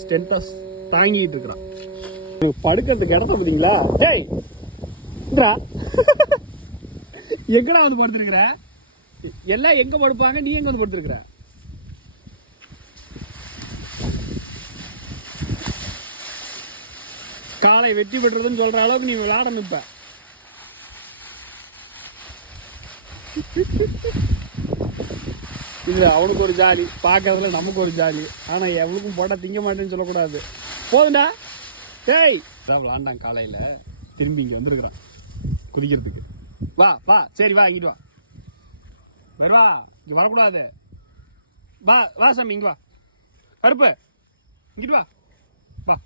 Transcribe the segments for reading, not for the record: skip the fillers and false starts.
ஸ்ட்ரென்த்தா தாங்கிட்டு இருக்கிறான். படுக்கிறதுக்கு இடத்த பார்த்தீங்களா? டேய் இந்தா எங்கடா வந்து படுத்துருக்கிற? எல்லாம் எங்க படுப்பாங்க, நீ எங்க வந்து படுத்துருக்கிற? காலை வெட்டி பெற்றதுன்னு சொல்ற அளவுக்கு நீ விளையாடணும். இப்ப இல்ல அவனுக்கு ஒரு ஜாலி, பாக்குறதுல நமக்கு ஒரு ஜாலி. ஆனா எவனுக்கும் போட்டா திங்க மாட்டேன்னு சொல்லக்கூடாது. போதுண்டா டேய். அதான் விளாண்டான் காலையில, திரும்பி இங்க வந்துருக்கிறான் குதிக்கிறதுக்கு. வா வா, சரி வா, இங்கிட்டு வா. வருவா, இங்க வரக்கூடாது. வா வா சாமி, இங்க வா. கருப்பு இங்கிட்டு வா. வா.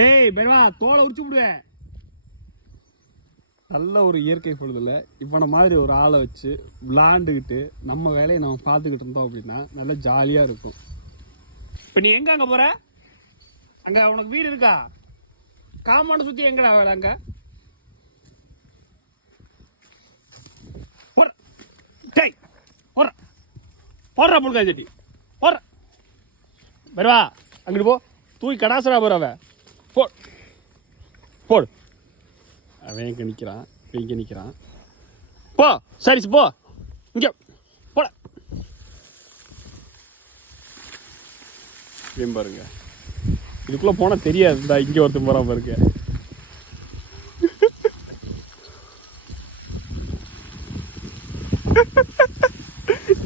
ஏய் பெருவா, தோலை உரிச்சு விடுவேன். நல்ல ஒரு இயற்கை பொழுதுல இவனை மாதிரி ஒரு ஆளை வச்சு விளாண்டுக்கிட்டு நம்ம வேலையை நம்ம பார்த்துக்கிட்டு இருந்தோம் அப்படின்னா நல்லா ஜாலியா இருக்கும். இப்ப நீ எங்க அங்க போற? அங்க உனக்கு வீடு இருக்கா? காம்பவுண்ட் சுத்தி எங்கடா வேலை? அங்க போடுற புல்கா செட்டி போடுற பெருவா, அங்கிட்டு போ. தூக்கி கடாசரா போற அவ. போ போடு. அவன் இங்கே நிற்கிறான், இங்கே நிற்கிறான். போ சரி போ, இங்கே போட. ஏன் பாருங்க, இதுக்குள்ளே போனால் தெரியாது. இந்த இங்கே ஒருத்தன் போகிறான் பாருங்க.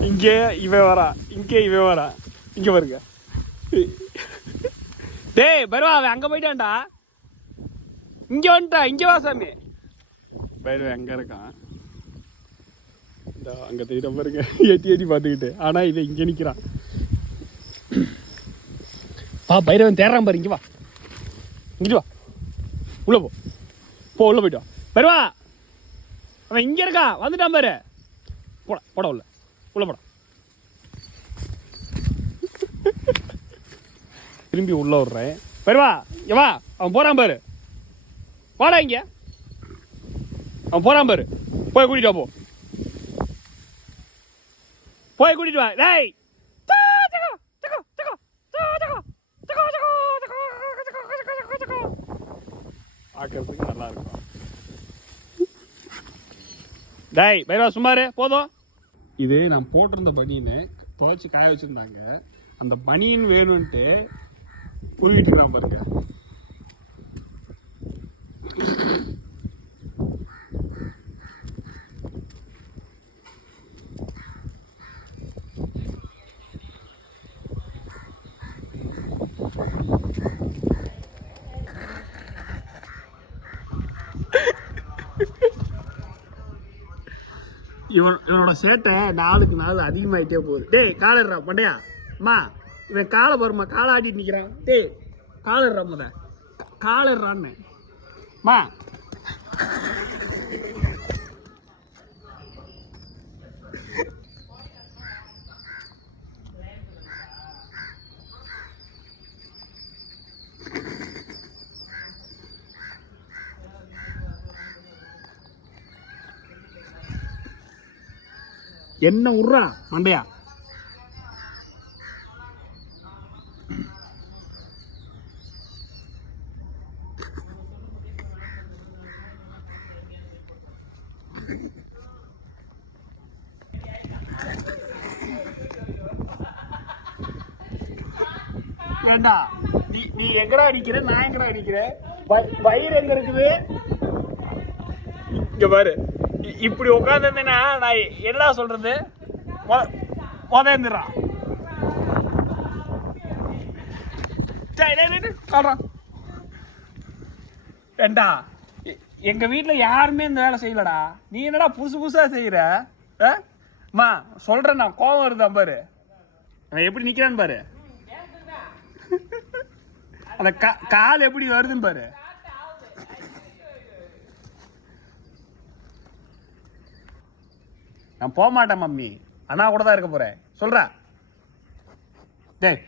இங்கே இவன் வரா, இங்கே இவன் வரா. இங்கே பாருங்க. டேய் பருவா, அவன் அங்கே போயிட்டான்டா. இங்கே வந்துட்டா, இங்கே வா சாமி. பயிர் அங்கே இருக்கான். இந்த அங்கே தெரியுற பாருங்க, ஏற்றி ஏற்றி பார்த்துக்கிட்டு. ஆனால் இதை இங்கே நிற்கிறான். வா பைரவன் தேடுறான் பாரு. இங்கே வா, இங்கிட்டு வா. உள்ளே போ, போ உள்ளே போயிட்டு வா. பருவா, அவன் இங்கே இருக்கான், வந்துட்டான் பாரு. போட போட உள்ள உள்ள போட. திரும்பி உள்ள விடுறேன். பருவா இங்க வா, அவன் போறான் பாரு. வாடா இங்க, அவன் போறான் பாரு. போய் கூட்டிட்டு வா, போ போய் கூட்டிட்டு வா. டேய் பார்க்கறதுக்கு நல்லா இருக்கும். டேய் பைரவா சும்மாரு போதும். இது நான் போட்டிருந்த பனியனு துவைச்சி காய வச்சிருந்தாங்க. அந்த பனியன் வேணும்ன்ட்டு உருவிட்டு இருக்கிறான் பாருங்க. இவனோட சேட்டை நாளுக்கு நாள் அதிகமாயிட்டே போகுது. டேய் காலர்றா பண்டையா அம்மா, இவன் காலை பாருமா, காலை ஆட்டிட்டு நிற்கிறான். டேய் காலர்றா முத, காலர்றான்னு மா. என்ன உர்றா மண்டையா? ஏண்டா நீ எங்கடா அடிக்கிற, நான் எங்கடா அடிக்கிறேன்? வயிறு எங்க இருக்குது? இங்க பாரு, இப்படி உட்காந்துருந்தேன்னா நான் என்னடா சொல்றது? உதந்துடுறான். ஏண்டா எங்க வீட்டுல யாருமே இந்த வேலை செய்யலடா, நீ என்னடா புதுசு புதுசா செய்யற? அம்மா சொல்றேன், நான் கோபம் வருதான் பாரு. எப்படி நிக்கிறான்னு பாரு, அந்த கால் எப்படி வருதுன்னு பாரு. நான் போக மாட்டேன் மம்மி, அண்ணா கூட தான் இருக்க போறேன் சொல்ற. டேய்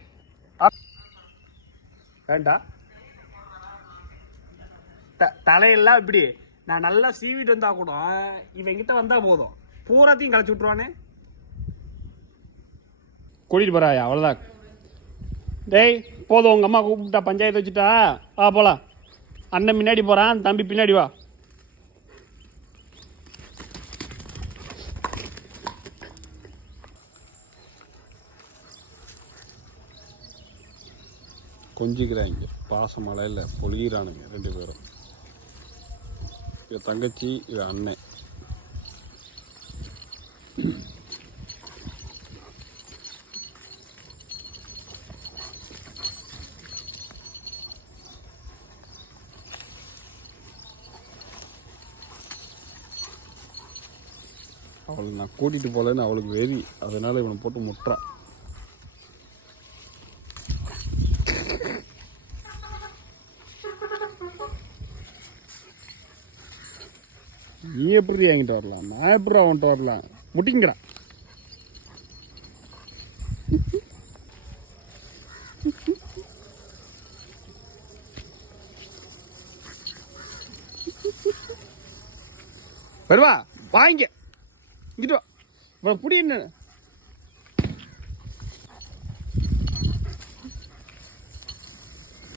வேண்டா தலையெல்லாம் இப்படி நான் நல்லா சீவிட்டு வந்தா கூட இவங்கிட்ட வந்தா போதும் பூராத்தையும் களைச்சி விட்டுருவானே. கூட்டிட்டு போறாயா அவ்வளோதான். டேய் போதும், உங்க அம்மா கூப்பிட்டா பஞ்சாயத்து வச்சுட்டா போலாம். அண்ணன் முன்னாடி போறான், தம்பி பின்னாடி வா. கொஞ்சிக்கிறாங்க பாச மலையில் பொழியிறானுங்க 2 பேரும். இவ தங்கச்சி, இவ அண்ணன். அவளுக்கு நான் கூட்டிகிட்டு போகலன்னு அவளுக்கு வெறி, அதனால இவனை போட்டு முட்டுறா. நீ எப்படி என்கிட்ட வரலாம், நான் எப்படி அவன்கிட்ட வரலாம்? முட்டிங்கிறான். வருவா வாங்க இங்கிட்டு வா. இவன் புடி என்ன